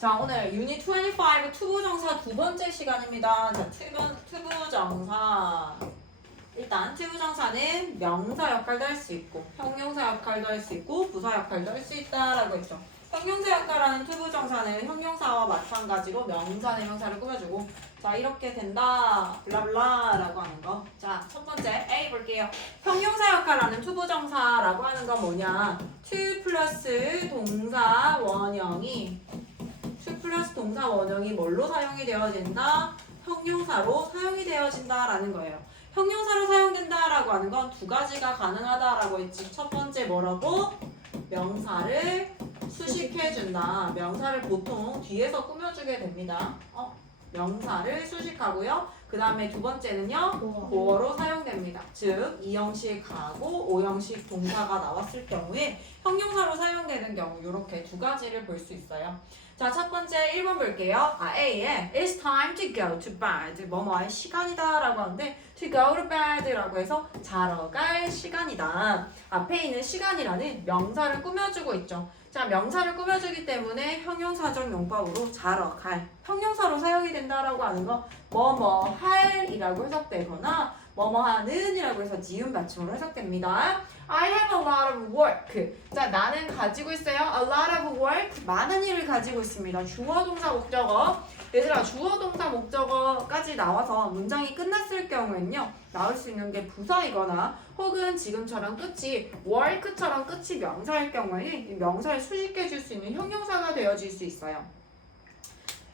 자, 오늘 유닛 25 투부정사 두 번째 시간입니다. 자, 투부정사. 일단 투부정사는 명사 역할도 할 수 있고 형용사 역할도 할 수 있고 부사 역할도 할 수 있다라고 했죠. 형용사 역할하는 투부정사는 형용사와 마찬가지로 명사나 형사를 꾸며주고 자, 이렇게 된다 블라블라라고 하는 거. 자, 첫 번째 A 볼게요. 형용사 역할하는 투부정사라고 하는 건 뭐냐? to 플러스 동사 원형이 플러스 동사 원형이 뭘로 사용이 되어진다? 형용사로 사용이 되어진다라는 거예요. 형용사로 사용된다라고 하는 건 두 가지가 가능하다라고 했지. 첫 번째 뭐라고? 명사를 수식해준다. 명사를 보통 뒤에서 꾸며주게 됩니다. 명사를 수식하고요. 그 다음에 두 번째는요. 보어로 사용됩니다. 즉, 이형식하고 오형식 동사가 나왔을 경우에 형용사로 사용되는 경우 이렇게 두 가지를 볼 수 있어요. 자, 첫 번째 1번 볼게요. A에 It's time to go to bed. 뭐뭐할 시간이다 라고 하는데 to go to bed 라고 해서 자러 갈 시간이다. 앞에 있는 시간이라는 명사를 꾸며주고 있죠. 자, 명사를 꾸며주기 때문에 형용사적 용법으로 자러 갈 형용사로 사용이 된다라고 하는 거 뭐뭐 할이라고 해석되거나 뭐뭐 하는 이라고 해서 지음 받침으로 해석됩니다. I have a lot of work. 자, 나는 가지고 있어요. A lot of work. 많은 일을 가지고 있습니다. 주어 동사 목적어. 얘들아, 주어 동사 목적어까지 나와서 문장이 끝났을 경우에는요. 나올 수 있는 게 부사이거나 혹은 지금처럼 끝이 work처럼 끝이 명사일 경우에는 이 명사를 수식해 줄 수 있는 형용사가 되어질 수 있어요.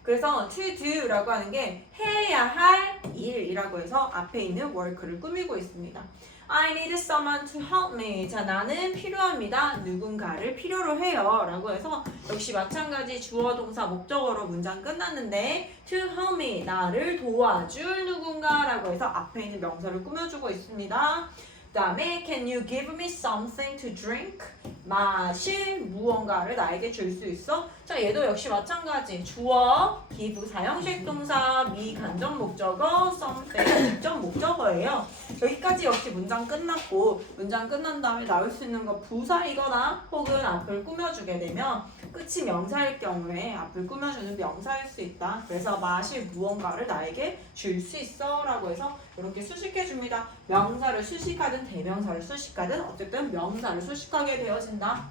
그래서 to do라고 하는 게 해야 할 일이라고 해서 앞에 있는 work를 꾸미고 있습니다. I need someone to help me. 자, 나는 필요합니다. 누군가를 필요로 해요. 라고 해서 역시 마찬가지 주어 동사 목적어로 문장 끝났는데 to help me. 나를 도와줄 누군가라고 해서 앞에 있는 명사를 꾸며주고 있습니다. 그 다음에 can you give me something to drink? 마실 무언가를 나에게 줄 수 있어? 자, 얘도 역시 마찬가지. 주어, give 사형식 동사, 미간접 목적어, something 직접 목적어예요. 여기까지 역시 문장 끝났고 문장 끝난 다음에 나올 수 있는 거 부사이거나 혹은 앞을 꾸며주게 되면 끝이 명사일 경우에 앞을 꾸며주는 명사일 수 있다. 그래서 마실 무언가를 나에게 줄 수 있어 라고 해서 이렇게 수식해줍니다. 명사를 수식하든 대명사를 수식하든 어쨌든 명사를 수식하게 되어진다.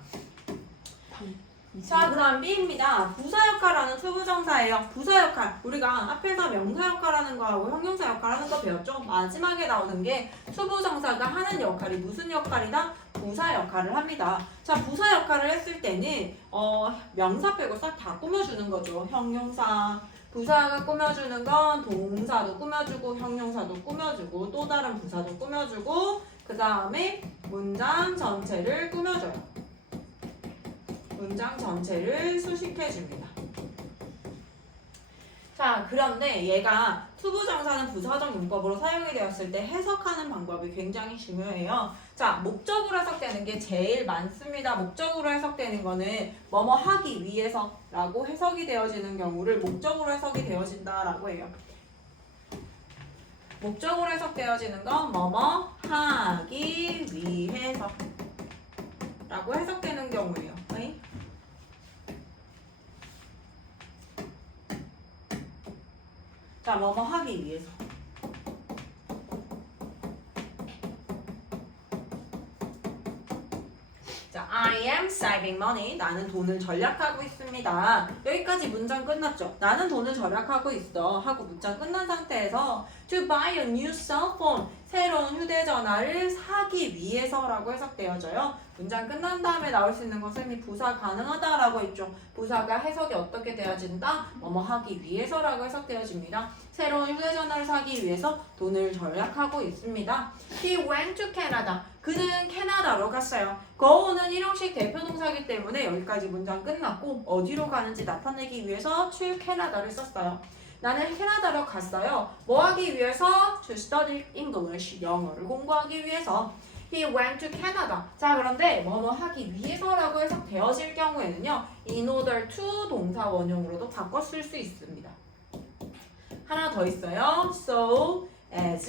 자, 그 다음 B입니다. 부사 역할하는 투부정사예요. 부사 역할. 우리가 앞에서 명사 역할하는 거하고 형용사 역할하는 거 배웠죠? 마지막에 나오는 게 투부정사가 하는 역할이 무슨 역할이다? 부사 역할을 합니다. 자, 부사 역할을 했을 때는 명사 빼고 싹 다 꾸며주는 거죠. 형용사. 부사가 꾸며주는 건 동사도 꾸며주고 형용사도 꾸며주고 또 다른 부사도 꾸며주고 그 다음에 문장 전체를 꾸며줘요. 문장 전체를 수식해줍니다. 자, 그런데 얘가 투부정사는 부사적 용법으로 사용이 되었을 때 해석하는 방법이 굉장히 중요해요. 자, 목적으로 해석되는 게 제일 많습니다. 목적으로 해석되는 거는 뭐뭐 하기 위해서 라고 해석이 되어지는 경우를 목적으로 해석이 되어진다라고 해요. 목적으로 해석되어지는 건 뭐뭐 하기 위해서 라고 해석되는 경우예요. 네? 자, 뭐뭐 하기 위해서. 자, I am saving money. 나는 돈을 절약하고 있습니다. 여기까지 문장 끝났죠? 나는 돈을 절약하고 있어. 하고 문장 끝난 상태에서 to buy a new cell phone. 새로운 휴대전화를 사기 위해서라고 해석되어져요. 문장 끝난 다음에 나올 수 있는 것은 이 부사 가능하다라고 했죠. 부사가 해석이 어떻게 되어진다? 뭐뭐 하기 위해서라고 해석되어집니다. 새로운 휴대전화를 사기 위해서 돈을 절약하고 있습니다. He went to Canada. 그는 캐나다로 갔어요. go는 일형식 대표동사이기 때문에 여기까지 문장 끝났고 어디로 가는지 나타내기 위해서 to Canada를 썼어요. 나는 캐나다로 갔어요. 뭐 하기 위해서? To study English. 영어를 공부하기 위해서. He went to Canada. 자, 그런데 뭐뭐 하기 위해서라고 해석되어질 경우에는요. in order to 동사 원형으로도 바꿔 쓸 수 있습니다. 하나 더 있어요. So as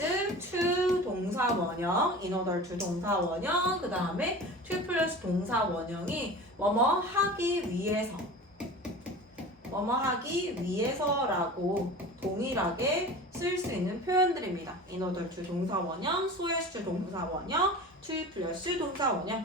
to 동사 원형, in order to 동사 원형, 그 다음에 to 플러스 동사 원형이 뭐뭐 하기 위해서 뭐뭐 하기 위해서라고 동일하게 쓸 수 있는 표현들입니다. in order to 동사 원형, so as to 동사 원형, to 플러스 동사 원형.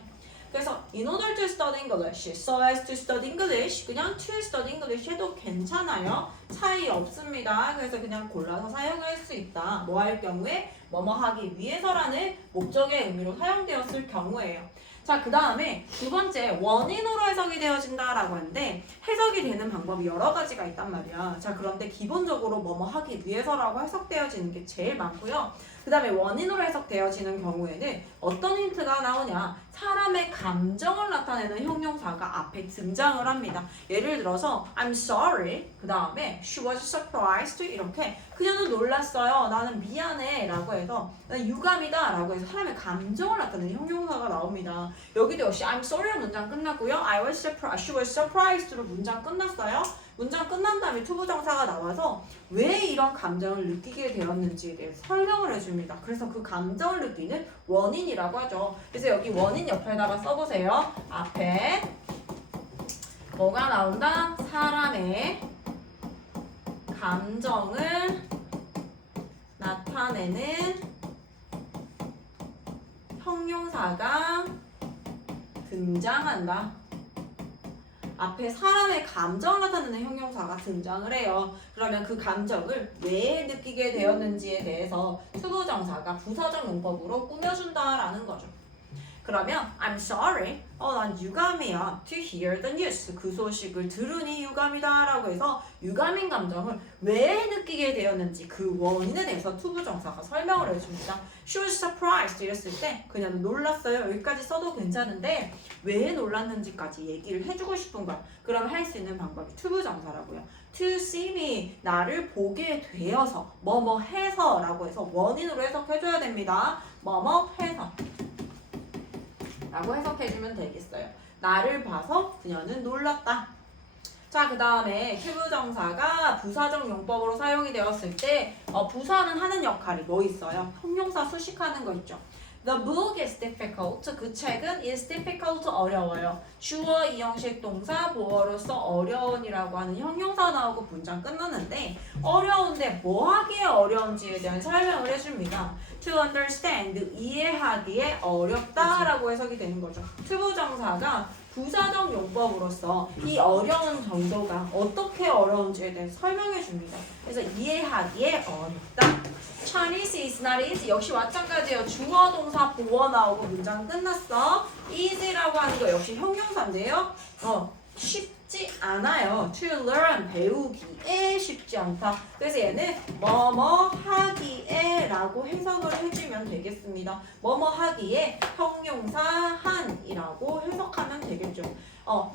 그래서 in order to study English, so as to study English, 그냥 to study English 해도 괜찮아요. 차이 없습니다. 그래서 그냥 골라서 사용할 수 있다. 뭐 할 경우에? 뭐뭐 하기 위해서라는 목적의 의미로 사용되었을 경우에요. 자, 그 다음에 두 번째 원인으로 해석이 되어진다라고 하는데 해석이 되는 방법이 여러 가지가 있단 말이야. 자, 그런데 기본적으로 뭐뭐 하기 위해서라고 해석되어지는 게 제일 많고요. 그 다음에 원인으로 해석되어지는 경우에는 어떤 힌트가 나오냐? 사람의 감정을 나타내는 형용사가 앞에 등장을 합니다. 예를 들어서 I'm sorry, 그 다음에 she was surprised 이렇게 그녀는 놀랐어요, 나는 미안해 라고 해서 나는 유감이다 라고 해서 사람의 감정을 나타내는 형용사가 나옵니다. 여기도 역시 I'm sorry 문장 끝났고요. I was surprised, she was surprised로 문장 끝났어요. 문장 끝난 다음에 투부정사가 나와서 왜 이런 감정을 느끼게 되었는지에 대해서 설명을 해줍니다. 그래서 그 감정을 느끼는 원인이라고 하죠. 그래서 여기 원인 옆에다가 써보세요. 앞에 뭐가 나온다? 사람의 감정을 나타내는 형용사가 등장한다. 앞에 사람의 감정을 나타내는 형용사가 등장을 해요. 그러면 그 감정을 왜 느끼게 되었는지에 대해서 투부정사가 부사적 용법으로 꾸며준다라는 거죠. 그러면 I'm sorry, 난 유감이야 to hear the news, 그 소식을 들으니 유감이다 라고 해서 유감인 감정을 왜 느끼게 되었는지 그 원인에 대해서 투부정사가 설명을 해줍니다. She was surprised 이랬을 때 그녀는 놀랐어요. 여기까지 써도 괜찮은데 왜 놀랐는지까지 얘기를 해주고 싶은 거야. 그럼 할 수 있는 방법이 투부정사라고요. To see me, 나를 보게 되어서 뭐뭐 해서 라고 해서 원인으로 해석해줘야 됩니다. 뭐뭐 해서 라고 해석해주면 되겠어요. 나를 봐서 그녀는 놀랐다. 자, 그 다음에 투부정사가 부사적 용법으로 사용이 되었을 때 부사는 하는 역할이 뭐 있어요? 형용사 수식하는 거 있죠. The book is difficult. 그 책은 is difficult 어려워요. 주어 이형식 동사 보어로서 어려운이라고 하는 형용사 나오고 문장 끝났는데 어려운데 뭐 하기에 어려운지에 대한 설명을 해줍니다. To understand, 이해하기에 어렵다라고 해석이 되는 거죠. 투부정사가 부사적 용법으로서 이 어려운 정도가 어떻게 어려운지에 대해 설명해 줍니다. 그래서 이해하기에 어렵다. Chinese is not easy. 역시 마찬가지예요. 주어 동사 보어 나오고 문장 끝났어. easy라고 하는 거 역시 형용사인데요. 쉽지 않아요. To learn, 배우기에 쉽지 않다. 그래서 얘는 뭐뭐 하기에 라고 해석을 해주면 되겠습니다. 뭐뭐 하기에 형용사 한이라고 해석하면 되겠죠.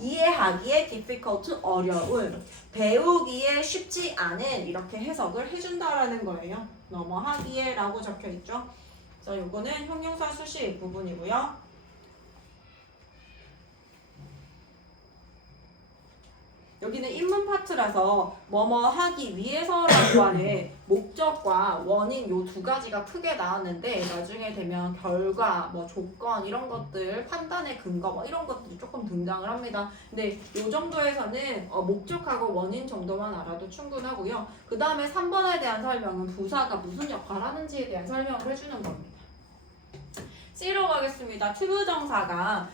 이해하기에 difficult, 어려운, 배우기에 쉽지 않은 이렇게 해석을 해준다라는 거예요. 뭐뭐 하기에 라고 적혀있죠. 그래서 요거는 형용사 수식 부분이고요. 여기는 인문 파트라서 뭐뭐 하기 위해서라고 하는 목적과 원인 요 두 가지가 크게 나왔는데 나중에 되면 결과, 뭐 조건 이런 것들, 판단의 근거 뭐 이런 것들이 조금 등장을 합니다. 근데 요 정도에서는 목적하고 원인 정도만 알아도 충분하고요. 그 다음에 3번에 대한 설명은 부사가 무슨 역할을 하는지에 대한 설명을 해주는 겁니다. C로 가겠습니다. 투부정사가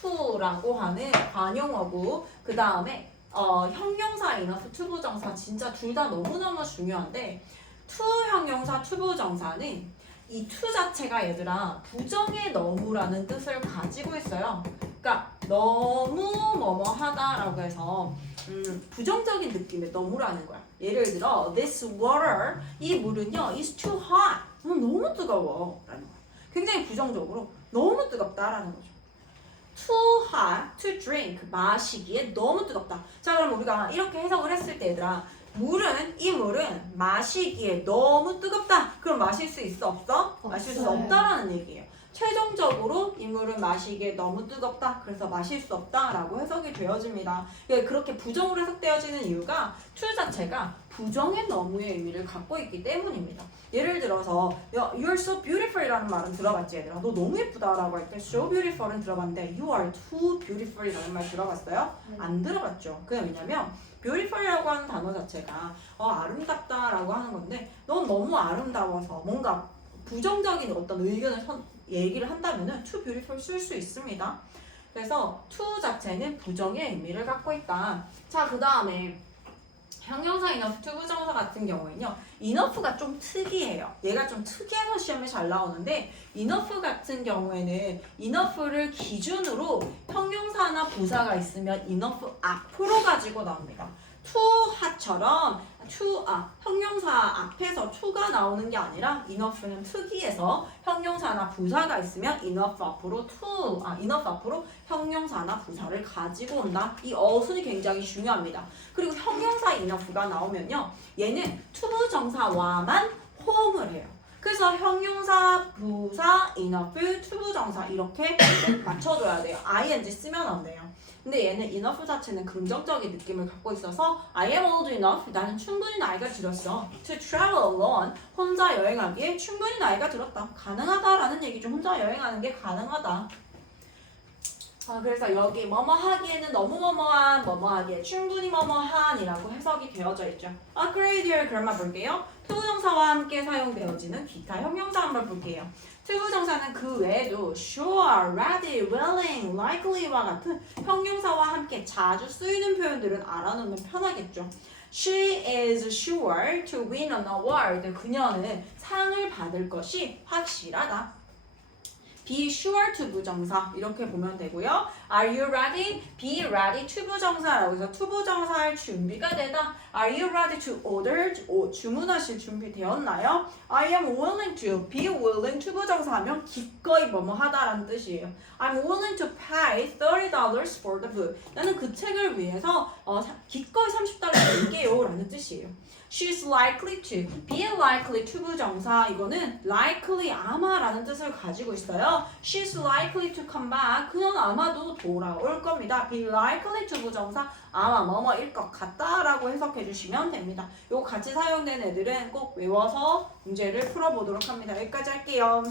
to라고 하는 관용어고 그 다음에 형용사 인어프 투부정사 진짜 둘 다 너무너무 중요한데 to 형용사 투부정사는 이 to 자체가 얘들아 부정의 너무라는 뜻을 가지고 있어요. 그러니까 너무 뭐뭐하다라고 해서 부정적인 느낌의 너무라는 거야. 예를 들어 this water, 이 물은요 is too hot, 너무 뜨거워 라는 거야. 굉장히 부정적으로 너무 뜨겁다라는 거죠. Too hot to drink, 마시기에 너무 뜨겁다. 자, 그럼 우리가 이렇게 해석을 했을 때 얘들아 이 물은 마시기에 너무 뜨겁다. 그럼 마실 수 있어 없어? 마실 수 없다라는 얘기예요. 최종적으로 이 물은 마시기에 너무 뜨겁다. 그래서 마실 수 없다라고 해석이 되어집니다. 그렇게 부정으로 해석되어지는 이유가 to 자체가 부정의 너무의 의미를 갖고 있기 때문입니다. 예를 들어서 You're so beautiful 이라는 말은 들어봤지 얘들아? 너 너무 예쁘다라고 할 때 so beautiful은 들어봤는데 You are too beautiful 이라는 말 들어봤어요? 안 들어봤죠. 그게 왜냐면 beautiful이라고 하는 단어 자체가 아름답다라고 하는 건데 넌 너무 아름다워서 뭔가 부정적인 어떤 의견을 얘기를 한다면은 too beautiful 쓸 수 있습니다. 그래서 to 자체는 부정의 의미를 갖고 있다. 자, 그 다음에 형용사 enough, to 부정사 같은 경우에는요. enough가 좀 특이해요. 얘가 좀 특이해서 시험에 잘 나오는데 enough 같은 경우에는 enough를 기준으로 형용사나 부사가 있으면 enough 앞으로 가지고 나옵니다. to 하처럼 형용사 앞에서 to가 나오는 게 아니라 enough는 특이해서 형용사나 부사가 있으면 enough 앞으로 enough 앞으로 형용사나 부사를 가지고 온다. 이 어순이 굉장히 중요합니다. 그리고 형용사 enough가 나오면요. 얘는 to 부정사와만 호응을 해요. 그래서 형용사, 부사, enough, to 부정사 이렇게 맞춰줘야 돼요. ing 쓰면 안 돼요. 근데 얘는 enough 자체는 긍정적인 느낌을 갖고 있어서 I am old enough. 나는 충분히 나이가 들었어. To travel alone. 혼자 여행하기에 충분히 나이가 들었다. 가능하다라는 얘기죠. 혼자 여행하는 게 가능하다. 그래서 여기 뭐뭐 하기에는 너무 뭐뭐한, 뭐뭐 하기에 충분히 뭐뭐한이라고 해석이 되어져 있죠. Upgrade your grammar 볼게요. 투부정사와 함께 사용되어지는 기타 형용사 한번 볼게요. 투부정사는 그 외에도 sure, ready, willing, likely와 같은 형용사와 함께 자주 쓰이는 표현들은 알아놓으면 편하겠죠. She is sure to win an award. 그녀는 상을 받을 것이 확실하다. Be sure to 부정사 이렇게 보면 되고요. Are you ready? Be ready to 부정사라고 해서 to 부정사할 준비가 되다. Are you ready to order? 주문하실 준비 되었나요? I am willing to. Be willing to 부정사하면 기꺼이 뭐뭐 하다라는 뜻이에요. I'm willing to pay $30 for the book. 나는 그 책을 위해서 기꺼이 $30 낼게요 라는 뜻이에요. She's likely to. Be likely to 부정사 이거는 likely 아마라는 뜻을 가지고 있어요. She's likely to come back. 그녀는 아마도 돌아올 겁니다. Be likely to 부정사 아마 뭐뭐일 것 같다라고 해석해 주시면 됩니다. 요거 같이 사용된 애들은 꼭 외워서 문제를 풀어보도록 합니다. 여기까지 할게요.